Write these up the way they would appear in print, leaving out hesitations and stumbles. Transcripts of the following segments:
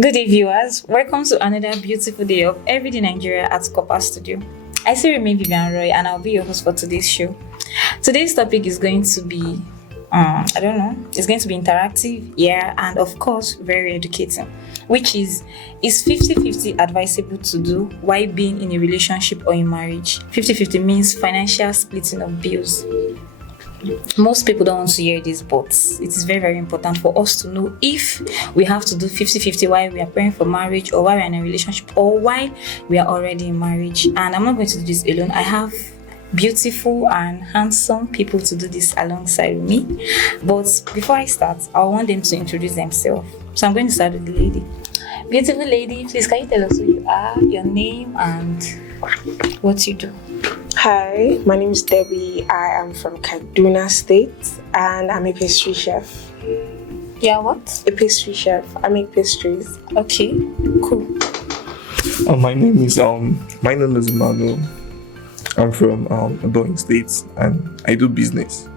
Good day, viewers. Welcome to another beautiful day of Everyday Nigeria at Copper Studio. I still remain Vivian Roy, and I'll be your host for today's show. Today's topic is going to be, it's going to be interactive, yeah, and of course, very educating, which is 50-50 advisable to do while being in a relationship or in marriage? 50-50 means financial splitting of bills. Most people don't want to hear this, but it is very, very important for us to know if we have to do 50-50 while we are preparing for marriage, or while we're in a relationship, or while we are already in marriage. And I'm not going to do this alone. I have beautiful and handsome people to do this alongside me. But before I start, I want them to introduce themselves. So I'm going to start with the lady. Beautiful lady, please can you tell us who you are, your name, and what you do? Hi, my name is Debbie. I am from Kaduna State and I'm a pastry chef. Yeah, what? A pastry chef. I make pastries. Okay, cool. My name is Emmanuel. I'm from Boeing State and I do business.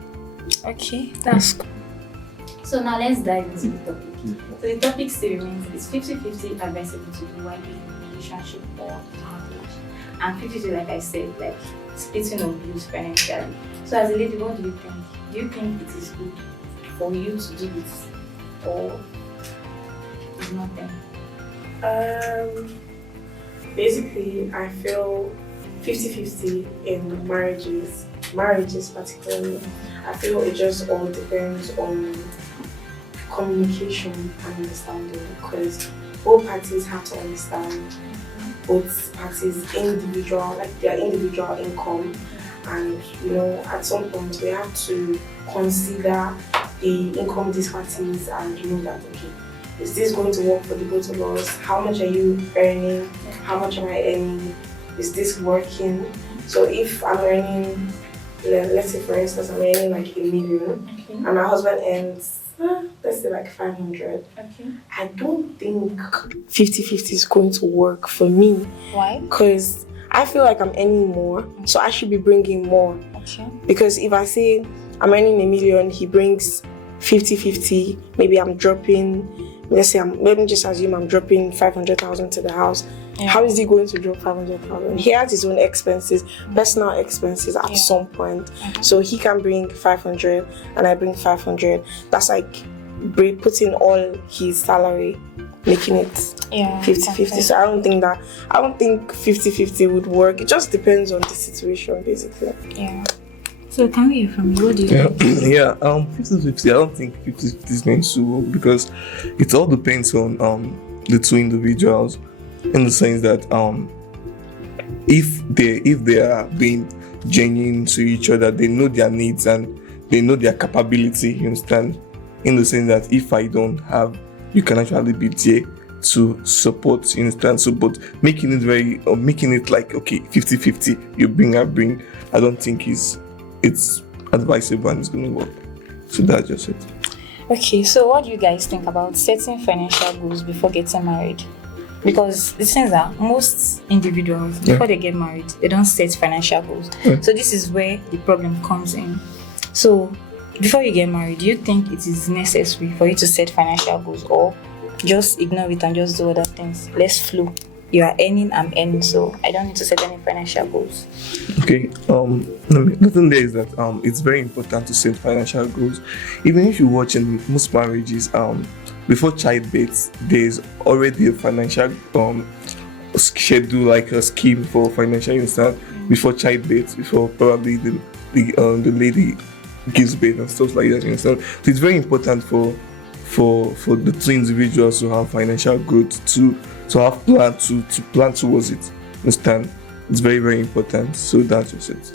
Okay, that's cool. So now let's dive into the topic. So the topic still remains is 50-50 advisable to do while being in a relationship or marriage. And 50-50, like I said, like splitting of bills financially. So as a lady, what do you think? Do you think it is good for you to do this, or is nothing? Basically, I feel 50-50 in marriages particularly. I feel it just all depends on communication and understanding, because both parties have to understand both parties individual, like their individual income, and at some point we have to consider the income disparities and know that, okay, is this going to work for the both of us? How much are you earning? How much am I earning? Is this working? So if I'm earning, let's say for instance I'm earning like 1 million, okay, and my husband earns let's say like 500. Okay. I don't think 50-50 is going to work for me. Why? Because I feel like I'm earning more, so I should be bringing more. Okay. Because if I say I'm earning 1 million, he brings 50-50, maybe I'm dropping, let me just assume I'm dropping 500,000 to the house. Yeah. How is he going to drop 500,000? He has his own expenses, personal expenses at some point. So he can bring 500 and I bring 500. That's like putting all his salary, making it 50-50. So I don't think 50-50 would work. It just depends on the situation, basically. Yeah. So can we hear from you? What do you think? 50-50, I don't think 50-50 is going to work, because it all depends on the two individuals, in the sense that if they are being genuine to each other, they know their needs and they know their capability, you understand? In the sense that if I don't have, you can actually be there to support, you understand? So, but making it like, okay, 50-50, you bring, I bring, I don't think it's advisable and it's going to work. So that's just it. Okay, so what do you guys think about setting financial goals before getting married? Because the thing is that most individuals, before they get married, they don't set financial goals. Yeah. So this is where the problem comes in. So before you get married, do you think it is necessary for you to set financial goals, or just ignore it and just do other things? Let's flow. You are earning, I'm earning, so I don't need to set any financial goals. Okay, the thing there is that it's very important to set financial goals. Even if you watch in most marriages, before childbirth, there's already a financial schedule, like a scheme for financial instance before childbirth, before probably the lady gives birth and stuff like that. You understand? So it's very important for the two individuals to have financial growth, to have plan to plan towards it. Understand? It's very, very important. So that's just it.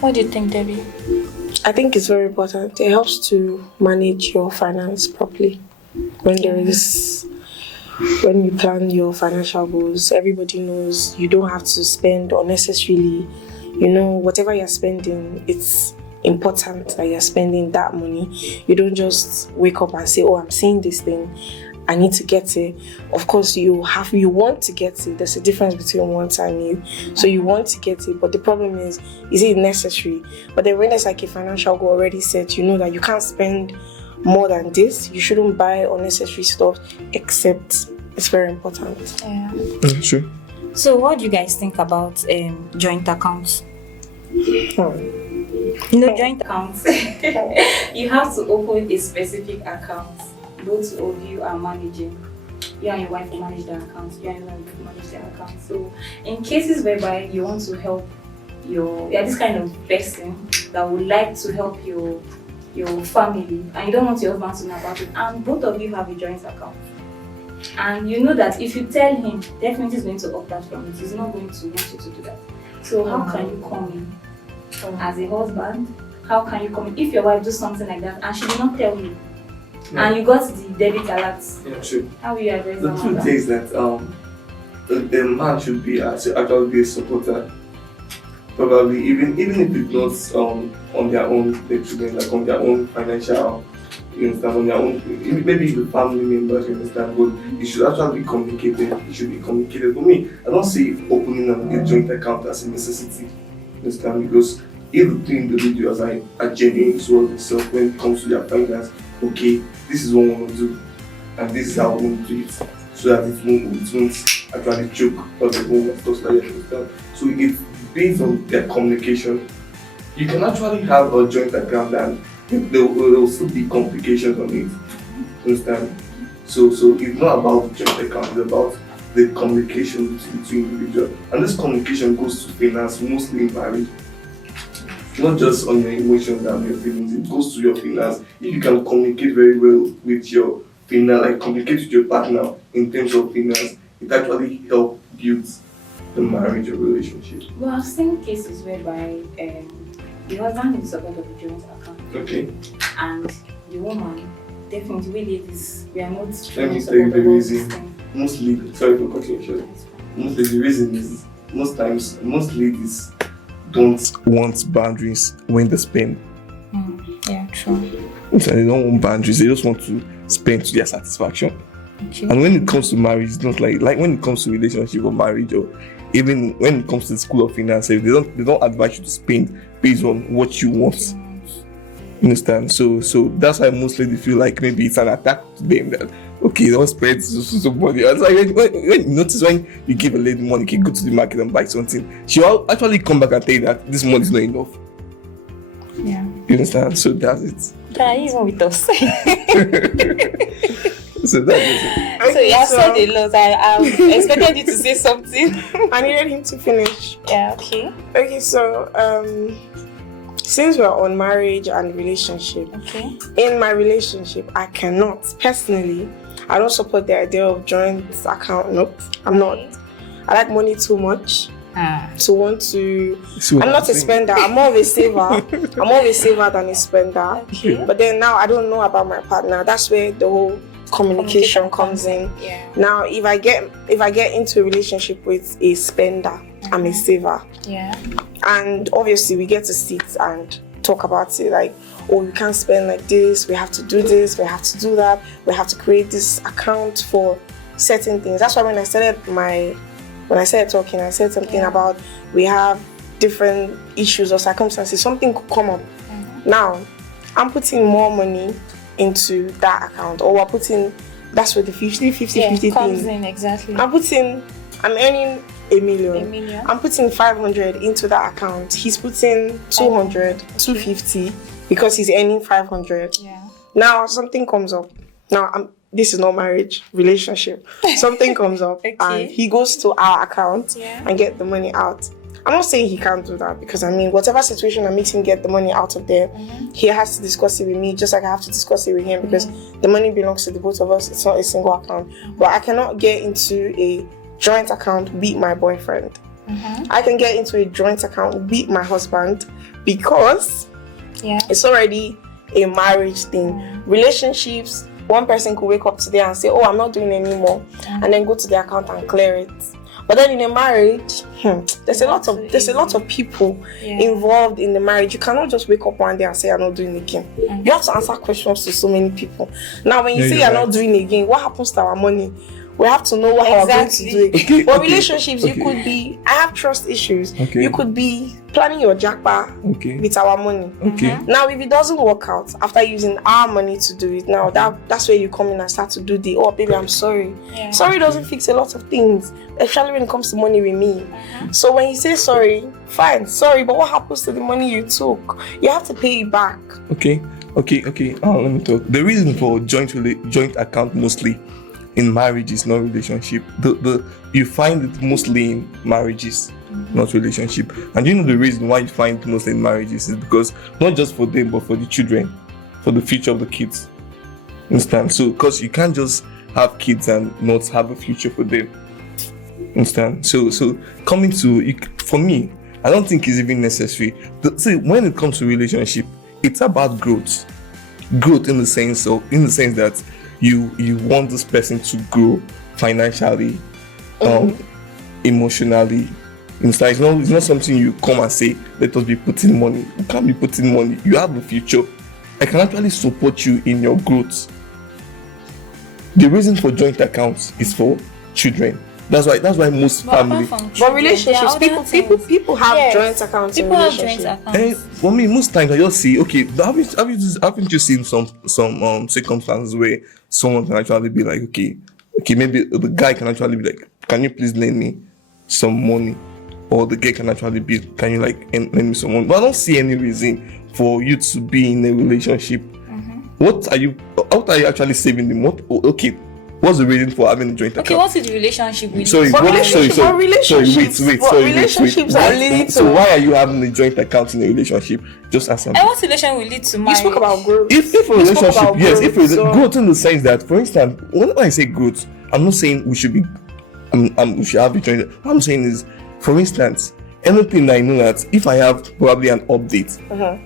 What do you think, Debbie? I think it's very important. It helps to manage your finance properly. When you plan your financial goals, everybody knows you don't have to spend unnecessarily. Whatever you're spending, it's important that you're spending that money. You don't just wake up and say, oh, I'm seeing this thing, I need to get it. Of course, you want to get it. There's a difference between want and need. So you want to get it, but the problem is it necessary? But then when there's like a financial goal already set, you know that you can't spend more than this. You shouldn't buy unnecessary stuff except it's very important. Yeah. Sure. So, what do you guys think about joint accounts? Joint accounts. You have to open a specific account. Both of you are managing. You and your wife will manage the account. You and your wife will manage the account. So, in cases whereby you want to help you're this kind of person that would like to help your family, and you don't want your husband to know about it, and both of you have a joint account, and you know that if you tell him, definitely he's going to opt out from it. He's not going to want you to do that. So how can you come in as a husband? How can you come in if your wife does something like that and she did not tell you, and you got the debit alert? Yeah, true. How will you address The truth is that the man should be actually be a supporter. Probably even if it's not on their own, like on their own financial, you understand, on their own, maybe the family members, you understand, but it should actually be communicated. It should be communicated. For me, I don't see opening a joint account as a necessity, you understand, because if the two individuals are genuine towards themselves when it comes to their finance, okay, this is what we want to do, and this is how we want to do it, so that it won't actually choke or the home stuff like that. So if based on their communication, you can actually have a joint account and there will still be complications on it. Understand? So it's not about the joint account, it's about the communication between two individuals. And this communication goes to finance, mostly in marriage. Not just on your emotions and your feelings, it goes to your finance. If you can communicate very well with your finance, like communicate with your partner in terms of finance, it actually helps build the marriage or relationship. Well, I've seen cases whereby the husband is support of the joint account. Okay. And the woman, definitely, we ladies, we are not. Let me tell you the reason. Mostly, sorry for cutting you short. Mostly the reason is most times most ladies don't want boundaries when they spend. Yeah, true. So they don't want boundaries. They just want to spend to their satisfaction. Okay. And when it comes to marriage, it's not like when it comes to relationship or marriage, or even when it comes to the school of finance, they don't advise you to spend based on what you want. You understand? So that's why mostly they feel like maybe it's an attack to them that okay, don't spend so money. It's like when you notice when you give a lady money, you can go to the market and buy something, she will actually come back and tell you that this money is not enough. Yeah. You understand? So that's it. Yeah, even with us. So that's it. Okay, so you have said a lot. I expected you to say something. I needed him to finish. Yeah, okay. Okay, so since we're on marriage and relationship, okay, in my relationship, I cannot personally. I don't support the idea of joint account. Nope, I'm not. I like money too much to want to. I'm not a spender. I'm more of a saver. I'm more of a saver than a spender. Okay. But then now I don't know about my partner. That's where the whole communication comes in. Yeah. Now, if I get into a relationship with a spender, I'm a saver. Yeah. And obviously, we get to sit and talk about it. Like, oh, you can't spend like this. We have to do this. We have to do that. We have to create this account for certain things. That's why when I started talking, I said something about we have different issues or circumstances. Something could come up. Now, I'm putting more money into that account, or we're putting, that's where the 50 comes thing in. Exactly. I'm earning a million. I'm putting 500 into that account. He's putting 200, 250 because he's earning 500. Yeah. Now something comes up. Now this is not marriage, relationship. Something comes up and he goes to our account and get the money out. I'm not saying he can't do that, because I mean, whatever situation that makes him get the money out of there, he has to discuss it with me, just like I have to discuss it with him, because the money belongs to the both of us. It's not a single account. But I cannot get into a joint account with my boyfriend. I can get into a joint account with my husband because it's already a marriage thing. Relationships, one person could wake up today and say, oh, I'm not doing anymore, and then go to the account and clear it. But then in a marriage, there's a lot of people involved in the marriage. You cannot just wake up one day and say, I'm not doing it again. You have to answer questions to so many people. Now, when you say you're not doing it again, what happens to our money? We have to know what we're going to do. Okay, But okay, relationships, okay. you could be, I have trust issues. Okay. You could be planning your jackpot Okay. with our money. Okay. Now, if it doesn't work out after using our money to do it, now that's where you come in and start to do the, oh, baby, I'm sorry. Yeah. Sorry doesn't fix a lot of things, especially when it comes to money with me. So when you say sorry, fine, sorry, but what happens to the money you took? You have to pay it back. Okay. Let me talk. The reason for joint account mostly in marriages, not relationship. You find it mostly in marriages, not relationship. And you know the reason why you find it mostly in marriages is because not just for them, but for the children, for the future of the kids. Understand? So, because you can't just have kids and not have a future for them. Understand? So coming to it, for me, I don't think it's even necessary. See, when it comes to relationship, it's about growth. Growth in the sense that you want this person to grow financially, emotionally. It's not something you come and say, let us be putting money. You can't be putting money. You have a future. I can actually support you in your growth. The reason for joint accounts is for children. That's why most family. But relationships, people have joint accounts. People have joint accounts. And for me, most times I just see, okay, haven't you seen some circumstances where someone can actually be like, okay, maybe the guy can actually be like, can you please lend me some money? Or the girl can actually be, can you like lend me some money? But I don't see any reason for you to be in a relationship. What are you actually saving them? What's the reason for having a joint account? Okay, what's the relationship with Relationships are leading to. So why are you having a joint account in a relationship? Just answer me. And what relation will lead to marriage? You spoke about growth. If a relationship, yes, if growth in the sense that, for instance, when I say growth, I'm not saying we should be, we should have a joint. What I'm saying is, for instance, anything that I know that if I have probably an update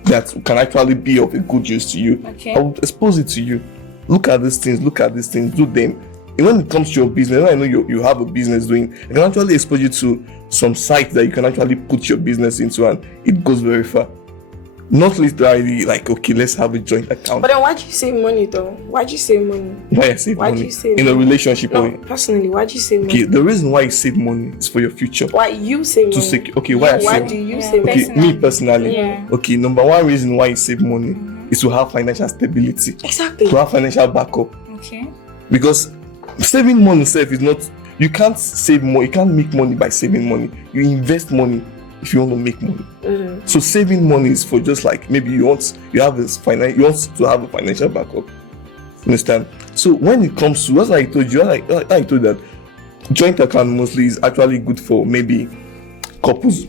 that can actually be of a good use to you, I will expose it to you. Look at these things, do them. And when it comes to your business, when I know you have a business doing, I can actually expose you to some sites that you can actually put your business into and it goes very far. Not literally like, okay, let's have a joint account. But then why'd you save money though? Why'd you save money? Why I save money? In a relationship? No, personally, why'd you save money? Okay, the reason why you save money is for your future. Why you save money? Why do you save money? Okay, me personally. Yeah. Okay, number one reason why you save money is to have financial stability. Exactly. To have financial backup. Okay. Because saving money itself is not, you can't save money, you can't make money by saving money. You invest money if you want to make money. So saving money is for just like maybe you want to have a financial backup. Understand? So when it comes to, that's why I told you, I told that joint account mostly is actually good for maybe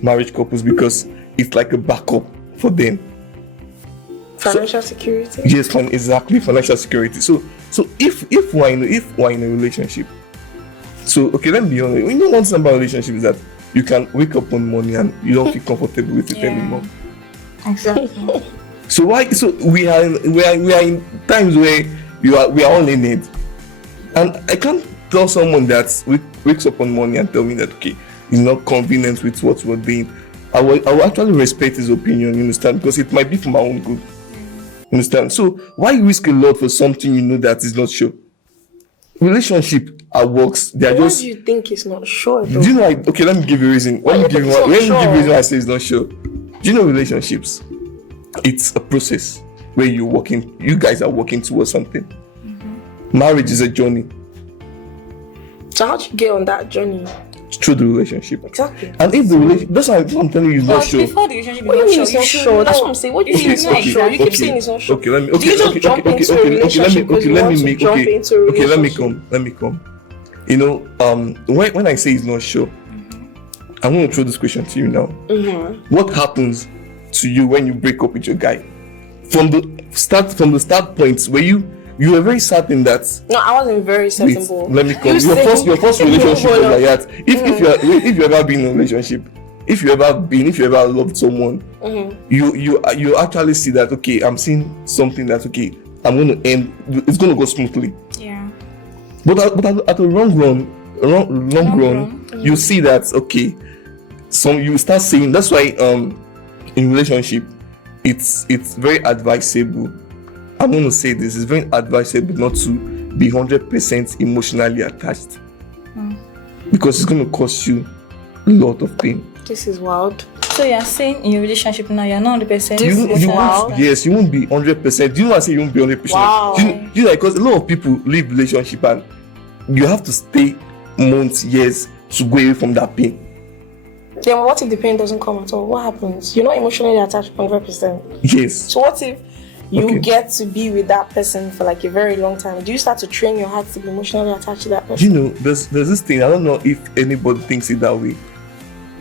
marriage couples, because it's like a backup for them. Financial security. Yes, exactly, financial security. So if we're in a relationship, so okay, let me be honest. When you want some relationship is that you can wake up on money and you don't feel comfortable with it anymore. Exactly. So we are in times where we are all in it, and I can't tell someone that wakes up on money and tell me that okay, he's not convenient with what we're doing. I will actually respect his opinion, you understand, because it might be for my own good. Understand? So why risk a lot for something you know that is not sure? Relationship works. They are just. Why do you think it's not sure though? Do you know? Okay, let me give you a reason. Let me give you a reason why I say it's not sure. Do you know relationships? It's a process where you guys are working towards something. Marriage is a journey. So how do you get on that journey? Through the relationship. Exactly. And if the relationship, that's why I'm telling you, it's not sure. Before the relationship, what do you mean it's not sure? That's what I'm saying. What do you mean it's not sure? You keep saying it's not sure. Okay, let me. Do you just jump into a relationship because you want to jump into a relationship? Okay, let me come. You know, when I say it's not sure, I'm going to throw this question to you now. What happens to you when you break up with your guy? From the start points where you were very certain that. No, I wasn't very certain. Wait, let me come. Your first relationship was like that. If you ever been in a relationship, if you ever loved someone, you actually see that okay, I'm seeing something that okay, I'm going to end. It's going to go smoothly. Yeah. But at the long run, you see that okay, you start saying that's why in relationship, it's very advisable. I'm going to say this, it's very advisable not to be 100% emotionally attached because it's going to cost you a lot of pain. This is wild. So you're saying in your relationship now you're not 100%. You won't be 100%. Do you know what I say? You won't be 100%. Wow. You know, because a lot of people leave relationship and you have to stay months, years to go away from that pain. Then what if the pain doesn't come at all? What happens? You're not emotionally attached 100%. Yes. So what if you Okay. get to be with that person for like a very long time? Do you start to train your heart to be emotionally attached to that person? You know, there's this thing. I don't know if anybody thinks it that way.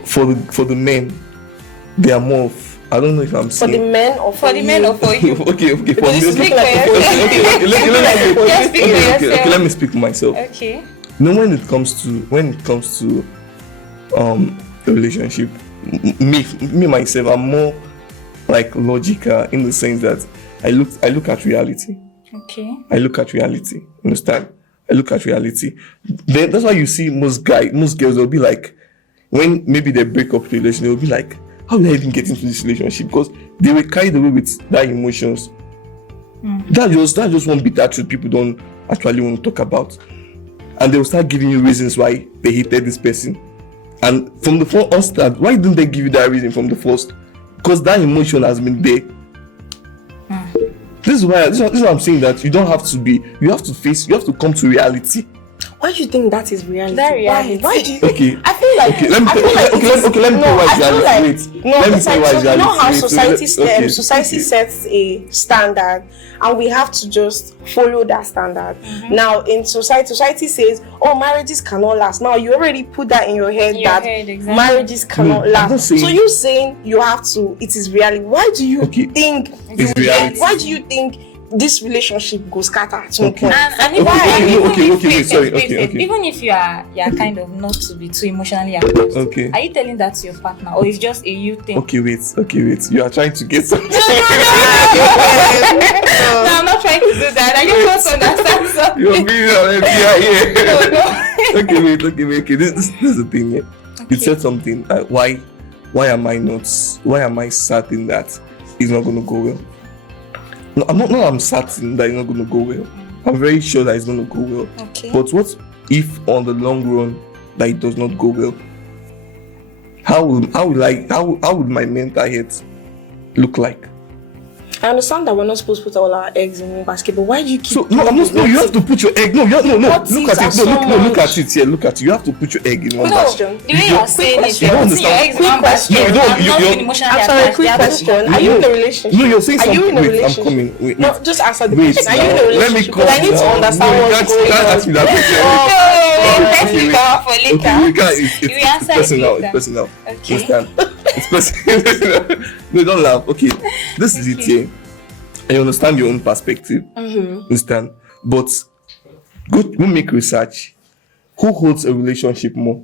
For the men, they are more of, I don't know if I'm For saying. the men or for For the men or for you? okay, for Because this is me. looking like a Okay, let me speak for myself. Okay. You know, when it comes to a relationship, me myself, I'm more like logical in the sense that I look at reality. Okay. I look at reality. Understand? I look at reality. Then that's why you see most girls, they'll be like, when maybe they break up the relationship, they'll be like, how did I even get into this relationship? Because they were carried away with that emotions. That just one bit that truth people don't actually want to talk about. And they'll start giving you reasons why they hated this person. And from the first start, why didn't they give you that reason from the first? Because that emotion has been there. This is why I'm saying that you don't have to be, you have to come to reality. Why do you think that is reality? That reality. Why do you Okay. I feel like Okay, let me tell you why it's reality. Wait. No, Let me it's tell you like, why so it's you know how reality. society sets a standard and we have to just follow that standard. Now in society says, oh, marriages cannot last. Now you already put that in your head Exactly. marriages cannot I'm not last. saying- So you saying you have to, it is reality. Why do you Okay. think It's reality. why do you think this relationship goes scatter at some point? And even even if you're kind of not to be too emotionally attached, Okay. are you telling that to your partner or it's just a you thing? Okay, wait. You are trying to get something. No, I'm not trying to do that. I just want to understand something. You're being already here. No, no. Okay, wait. This is the thing, yeah. You said something. Why am I certain that it's not going to go well? No, I'm certain that it's not going to go well. I'm very sure that it's going to go well. Okay. But what if on the long run that it does not go well? How would my mental health look like? I understand that we're not supposed to put all our eggs in one basket, but why do you keep? So no, you have to put your egg. No. Look What at is it. so Look much? at it. Yeah, look at it. You have to put your egg in one No, basket. the way you're saying it, You you're don't putting your understand. eggs in one basket. No, you don't- I'm you- not you're- being emotionally I'm sorry, attached. quick They are question. too- Are you in a relationship? No, you're saying Are you something. in a Wait, I'm relationship? coming. Wait. No, just answer the Wait, question. Are you in a now, let me relationship? come. Because I need to understand No, you what's going can't on. ask me that question. Let's Okay, leave wait. that for later. Okay, you can't. You It's answer it personal. later. It's personal. Okay. Understand? It's personal. No, don't laugh. Okay, this is it here. I understand your own perspective. Understand? But go make research. Who holds a relationship more?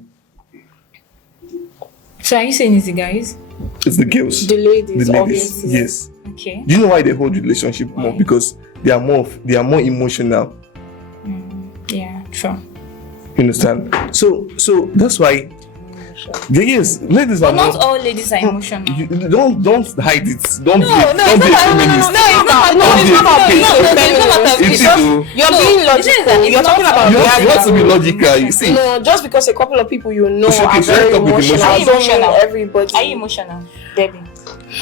So are you saying it's the guys? It's the girls. The ladies, The ladies. obviously. Yes. Okay. Do you know why they hold relationship more? Why? Because they are more emotional. Yeah, sure. You understand? So that's why. Yes, ladies are But not more. all ladies are emotional. You, don't hide it. Don't be No, don't be a feminist. it's not about It's you. You're No, being the thing is that logical. it's You're not talking all- about You have to be reality. logical. You see. No, just because a couple of people you know Okay, are so very let's talk with emotional, emotions. don't mean Emotional. everybody. Are you emotional, Debbie?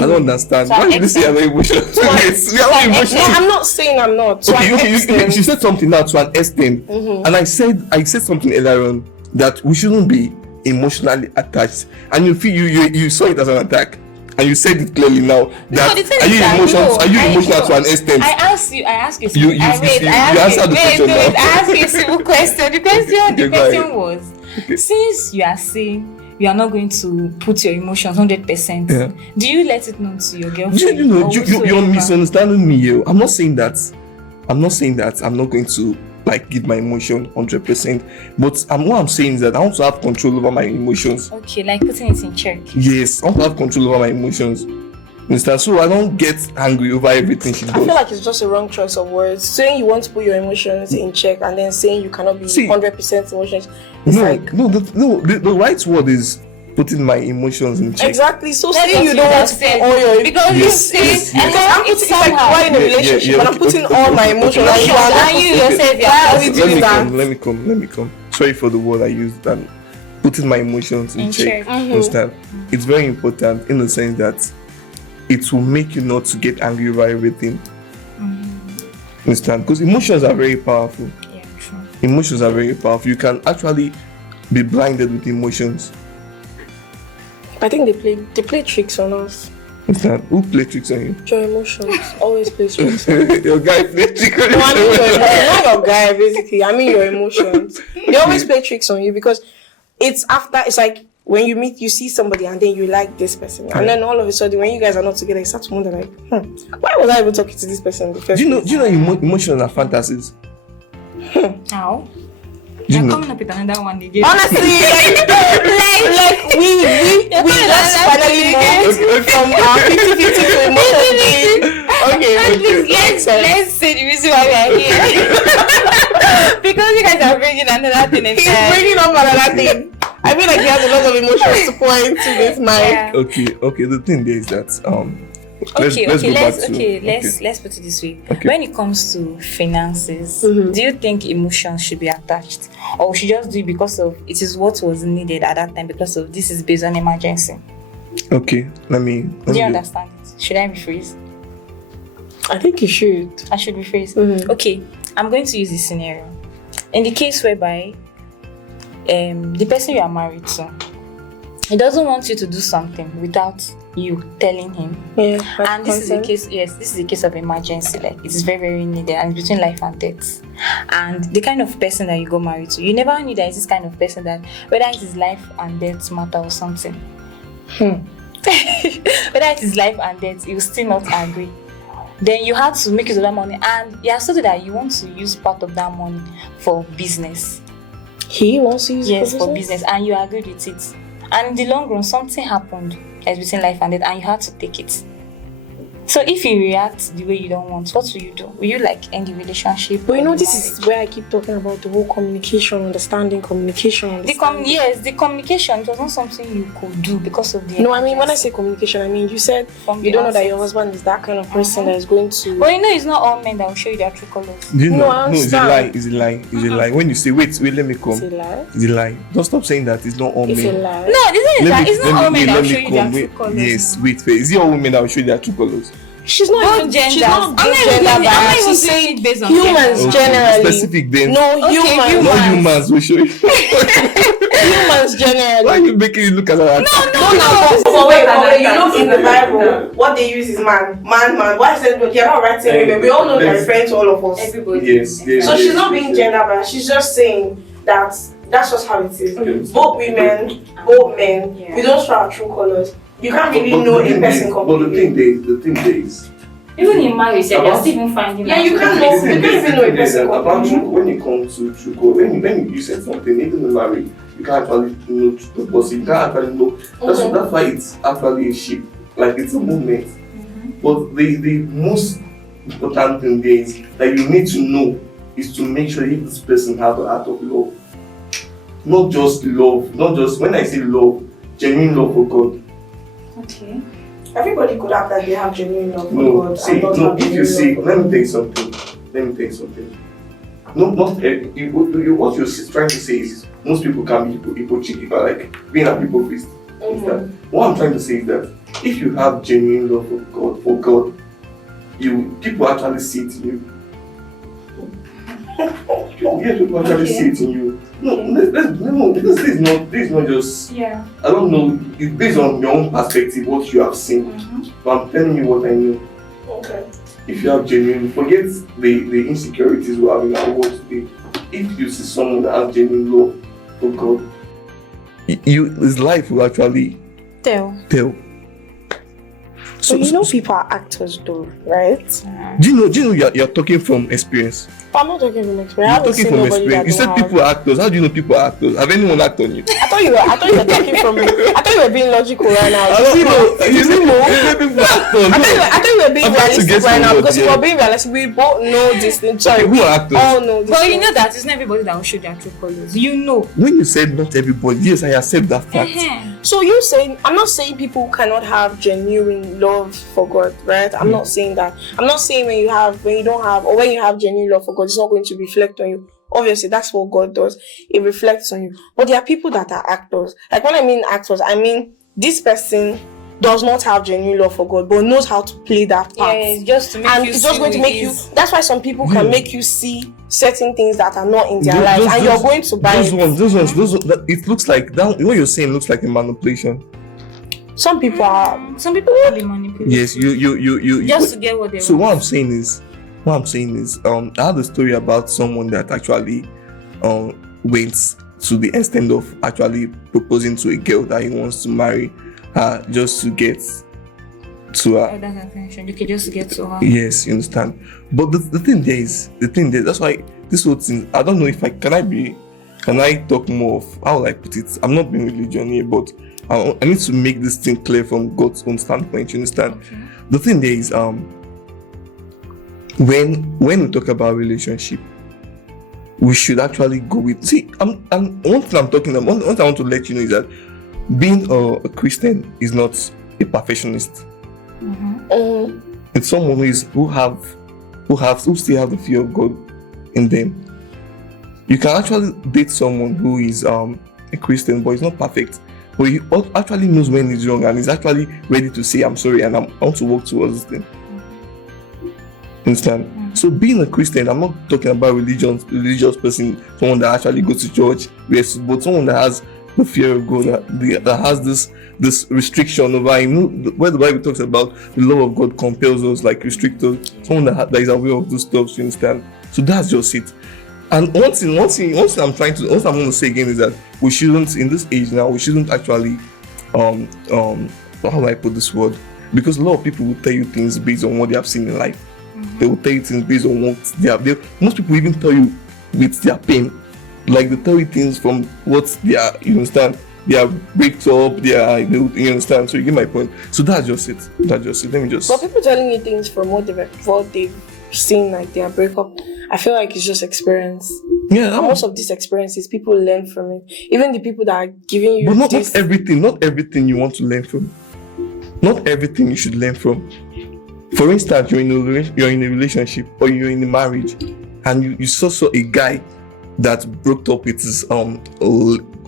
I don't understand. So Why did you say I'm not emotional? Yes, we are not So No, emotional. I'm not saying I'm not. To Okay, an she extent. said something now to an extent, and I said something earlier on that we shouldn't be emotionally attached, and you saw it as an attack, and you said it clearly now that the thing are is you that emotional? no, Are you I emotional know. to an extent? I asked you You answered the question now. I asked you a simple question. The question Okay, go ahead. was, Okay. since you are saying you are not going to put your emotions 100%, Yeah. do you let it known to your girlfriend? You know, or you're whosoever? misunderstanding me here. I'm not saying that I'm not going to like give my emotion 100%, but what I'm saying is that I want to have control over my emotions. Okay, like putting it in check. Yes, I want to have control over my emotions. Understand? So I don't get angry over everything she I feel does. like it's just a wrong choice of words. Saying you want to put your emotions in check and then saying you cannot be See, 100% emotions. It's like The right word is putting my emotions in check. exactly. So That's saying what you you don't want just to put said. all your Because you say, yes, and yes. Because I'm it's putting, it's like we're in a relationship and I'm putting all my emotions. okay. Like, And you yourself, why are we you're doing that? Let me come. sorry for the word I used, and putting my emotions in check. Understand? It's very important in the sense that it will make you not to get angry over everything. Understand? Because emotions are very powerful. Yeah, true. Emotions are very powerful. You can actually be blinded with emotions. I think they play tricks on us. Understand? Who play tricks on you? Your emotions always play tricks. Your guy play tricks on you. No, I mean your emotions, not your guy, basically. I mean your emotions. They always play tricks on you because it's like when you meet, you see somebody and then you like this person. And then all of a sudden, when you guys are not together, you start to wonder like, why was I even talking to this person in the first place? Do you know emotions are fantasies? How? You I'm know. coming up with another one again. Honestly, like we just finally moved from our 50-50 to emotion. Let's say the reason why we are here. Because you guys are bringing another thing He's inside. bringing up another thing. I feel like he has a lot of emotions to pour into this mind. Yeah. Okay. The thing there is that let's put it this way. Okay. When it comes to finances, do you think emotions should be attached, or we should just do it because of it is what was needed at that time, because of this is based on emergency? Okay, let me Do you understand it? Should I rephrase? I think you should. I should rephrase. Okay, I'm going to use this scenario. In the case whereby the person you are married to, he doesn't want you to do something without you telling him. Yeah. And this is a case, yes, this is a case of emergency. Like, it is very, very needed, and it's between life and death. And the kind of person that you go married to, you never knew that it's this kind of person that whether it is life and death matter or something. Whether it is life and death, you will still not agree. Then you had to make use of that money, and you have told that you want to use part of that money for business. He wants to use it for business, and you agreed with it. And in the long run, something happened as between life and death, and you had to take it. So if you react the way you don't want, what will you do? Will you like end the relationship? But you know, this is where I keep talking about the whole communication, understanding. The communication was not something you could do because of the. No, I mean when I say communication, I mean you said you don't know that your husband is that kind of person that is going to. But you know, it's not all men that will show you their true colors. Do you know? No, I understand. It's a lie. When you say wait, let me come. It's a lie. It's a lie. Don't stop saying that. It's not all men. It's a lie. No, this is that. It's not all men that will show you their wait, true colors. Yes, wait. Is it all women that will show you their true colors? She's not Both even genders. she's not I'm gender not even bias. saying it based on Humans gender. generally. Specific then. No, Okay, humans. Not humans will show you. Humans generally. Why are you making it look at that? No, wait, you know in the Bible, what they use is man. Why is it you're not writing women? We all know they're referring to all of us. Everybody. Yes. So she's not being gender biased. She's just saying that that's just how it is. Okay. Both women, both men, we don't show our true colors. You can't really know a person completely. The thing is, Even in marriage, you're still even finding. Yeah, you can't know. You can't even know a person about completely. when it comes to true color, when you say something, even in marriage, you can't actually know the person. You can't actually know. That's why it's actually a ship. Like it's a movement. But the most important thing there is that you need to know is to make sure if this person has a heart of love. Not just love, not just when I say love, genuine love for God. Okay. Everybody could have that they have genuine love for No, God. see, and not no, have if you genuine see, love for let me God. tell you something. No, not what you're trying to say is most people can be hypocritical, like being a hypocrite. What I'm trying to say is that if you have genuine love for God, people actually see it in you. People actually see it in you. No, this is not just. Yeah. I don't know. It's based on your own perspective, what you have seen. But I'm telling you what I know. Okay. If you have genuine, forget the insecurities we're having in our world today. If you see someone that has genuine love for God, his life will actually tell. So you know people are actors though, right? Do you know you're talking from experience? I'm not talking from experience. I You're haven't talking seen from nobody experience. that You said don't people are actors. How do you know people are actors? Have anyone acted on you? I thought you were talking from. I thought you were being logical right now. I don't know. You said people are actors. I thought you were being I'm trying to realistic guess right now what because word, if yeah. we're being realistic, we both know this thing. Sorry, Who are actors? all know this. But you thing. know that it's not everybody that will show their true colors. You know. When you said not everybody, yes, I accept that fact. So you saying I'm not saying people cannot have genuine love for God, right? I'm not saying that. I'm not saying when you don't have, or when you have genuine love for God, it's not going to reflect on you. obviously that's what God does. It reflects on you. But there are people that are actors. Like when I mean actors, I mean this person does not have genuine love for God, but knows how to play that part. Yeah, just to make and you it's just see going to who make it you. is. That's why some people can make you see certain things that are not in their lives, and you're going to buy those it. ones. It looks like that. What you're saying looks like a manipulation. Some people are. Some people can be manipulated. Yes, you. Just to get what they So want. what I'm saying is, I had a story about someone that actually went to the extent of actually proposing to a girl that he wants to marry her just to get to her. Oh, that's attention. You can just get to her. Yes, you understand. But the thing there, that's why this whole thing, I don't know if can I talk more of, how will I put it? I'm not being religion here, but I need to make this thing clear from God's own standpoint, you understand? Okay. The thing there is, when we talk about relationship, we should actually go with, one thing I'm talking about, one thing I want to let you know is that being a Christian is not a perfectionist. It's someone who still have the fear of God in them. You can actually date someone who is a Christian but is not perfect, but he actually knows when he's wrong and is actually ready to say I'm sorry and I want to work towards this thing. Understand? So being a Christian, I'm not talking about religious person, someone that actually goes to church, yes, but someone that has the fear of God, that has this restriction over him. Where the Bible talks about the love of God compels us, like restrict us. Someone that is aware of those stuff, you understand? So that's just it. And one thing I'm going to say again is that we shouldn't, in this age now, we shouldn't actually how do I put this word? Because a lot of people will tell you things based on what they have seen in life. They will tell you things based on what they have. Most people even tell you with their pain. Like they tell you things from what they are, you understand? They are breaks up, you understand? So you get my point. So that's just it. Let me just. But people telling you things from what they've seen, like their breakup, I feel like it's just experience. Yeah. And most of these experiences, people learn from it. Even the people that are giving you. But not everything you want to learn from. Not everything you should learn from. For instance, you're in a relationship or you're in a marriage, and you saw a guy that broke up with his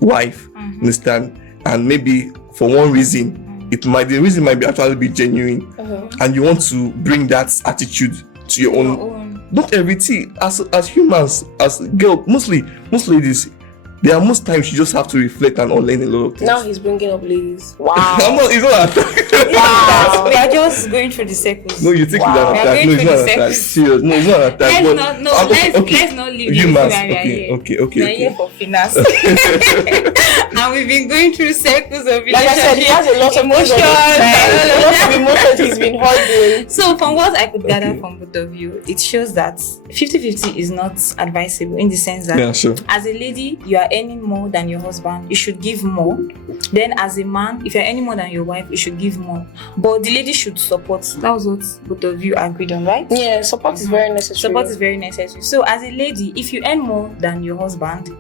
wife, understand? And maybe for one reason, the reason might be actually be genuine, and you want to bring that attitude to your own. Not everything as humans, as girls, most ladies. There are most times you just have to reflect and unlearn a lot of things. Now he's bringing up ladies. Wow. It's not that. Wow. We are just going through the circles. No, you think it's an attack. No, it's not an attack. Serious. No, it's not an attack. Let's not leave you where we are here. Okay. We are here for finance. And we've been going through circles of relationships. Like I said, he has a lot of emotions he's been holding. So from what I could gather from both of you, it shows that 50-50 is not advisable in the sense that as a lady, you are earning more than your husband, you should give more. Then as a man, if you're earning more than your wife, you should give more. But the lady should support. That was what both of you agreed on, right? Yeah, support is very necessary. Support is very necessary. So as a lady, if you earn more than your husband,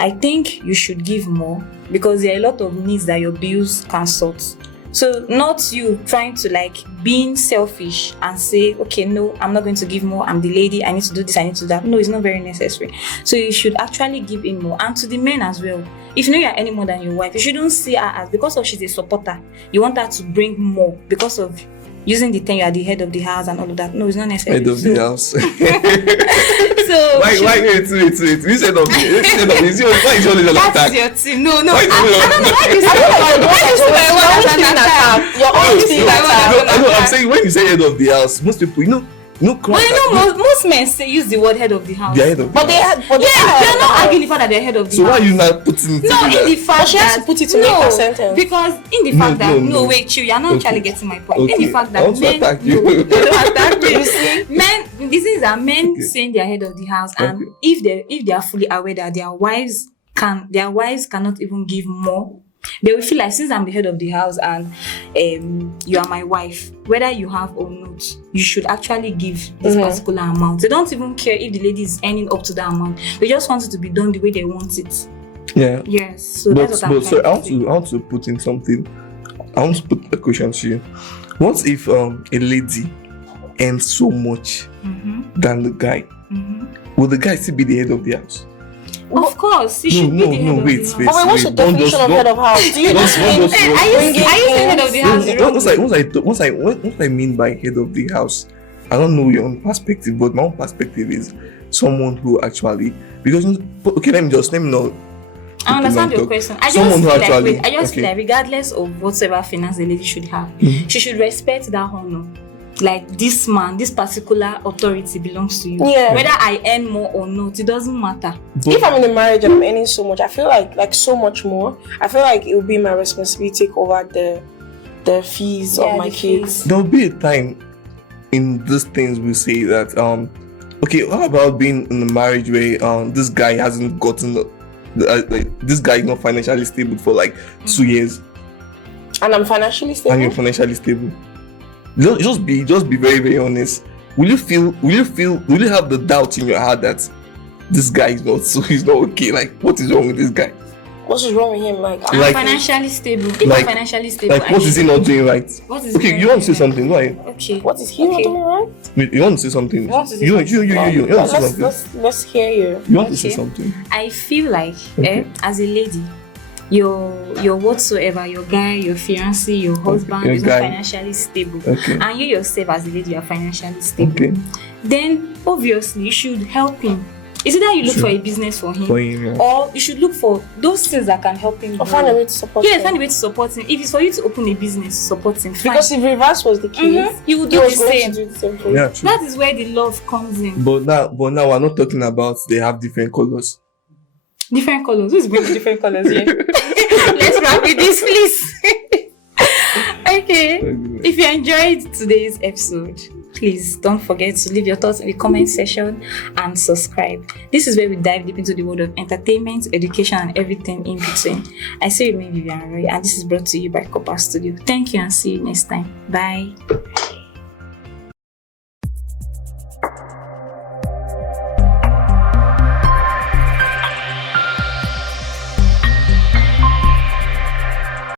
I think you should give more because there are a lot of needs that your bills can sort. So not you trying to being selfish and say, okay, no, I'm not going to give more. I'm the lady. I need to do this. I need to do that. No, it's not very necessary. So you should actually give in more. And to the men as well. If you know you're earning more than your wife, you shouldn't see her as because of she's a supporter. You want her to bring more because of using the thing you are the head of the house and all of that. No, it's not necessary. Head of the house. So wait. You said of the why is your little attack? That's your team. No. Why I don't know why you say my word as an attack. You're always saying that. I'm saying when you say head of the house, most people, most men use the word head of the house. They're head of the house. They're not arguing the fact that they're head of the house. So why are you not putting it No, in the fact she has to put it to make a sentence. Because in the fact that wait, you're not actually getting my point. Okay. In the fact that I want to attack you. don't attack me. You see, this is a men saying they're head of the house, and if they are fully aware that their wives cannot even give more, they will feel like since I'm the head of the house and you are my wife, whether you have or not, you should actually give this particular amount. They don't even care if the lady is earning up to that amount. They just want it to be done the way they want it. Yeah. Yes. So that's what I'm so I want to put in something. I want to put a question to you. What if a lady earns so much than the guy? will the guy still be the head of the house? Of course, he should be the head of wait, the house. wait. But what's the Don't definition just- of head of house? Do you don't- just don't mean just- Are you saying head of the house? What I mean by head of the house, I don't know your own perspective, but my own perspective is someone who actually, because okay, let me know. I understand your question. I just Someone feel who like, actually- wait, I just feel okay. like regardless of whatever finance the lady should have, she should respect that honor. Like this man, this particular authority belongs to you. Yeah. Whether I earn more or not, it doesn't matter. if I'm in a marriage and I'm earning so much, I feel like so much more. I feel like it would be my responsibility to take over the fees of my the kids. There'll be a time in these things we say that okay, how about being in a marriage where this guy hasn't gotten this guy is not financially stable for like 2 years And I'm financially stable. and you're financially stable. Just be very, very honest. Will you have the doubt in your heart that this guy is not he's not okay? Like, what is wrong with this guy? What's wrong with him? Like, I'm Like- financially stable. If like- I'm financially stable, Like, what is he not doing right? What is Okay, he you not want to say doing something? Go ahead. Okay. what is he not Okay. doing right? You want to say something? want to say You something? want to say something? Let's hear you. You want to say Okay. something? I feel like, Okay. as a lady, your whatsoever, your guy, your fiancé, your husband your is guy. not financially stable, Okay. and you yourself as a lady, you are financially stable. Okay. Then obviously you should help him. Is it that you look Sure. for a business for him, For him, yeah. or you should look for those things that can help him Or grow. find a way to support Yeah, him. find a way to support him. If it's for you to open a business, support him. Fine. Because if reverse was the case, You will he do was the going same. to do the same thing. Yeah, true. That is where the love comes in. But now we're not talking about they have different colors. Different colors. Who's bringing different colors here? Let's wrap with this, please. Okay. If you enjoyed today's episode, please don't forget to leave your thoughts in the comment section and subscribe. This is where we dive deep into the world of entertainment, education, and everything in between. I still remain Vivian Roy, and this is brought to you by Copper Studio. Thank you and see you next time. Bye.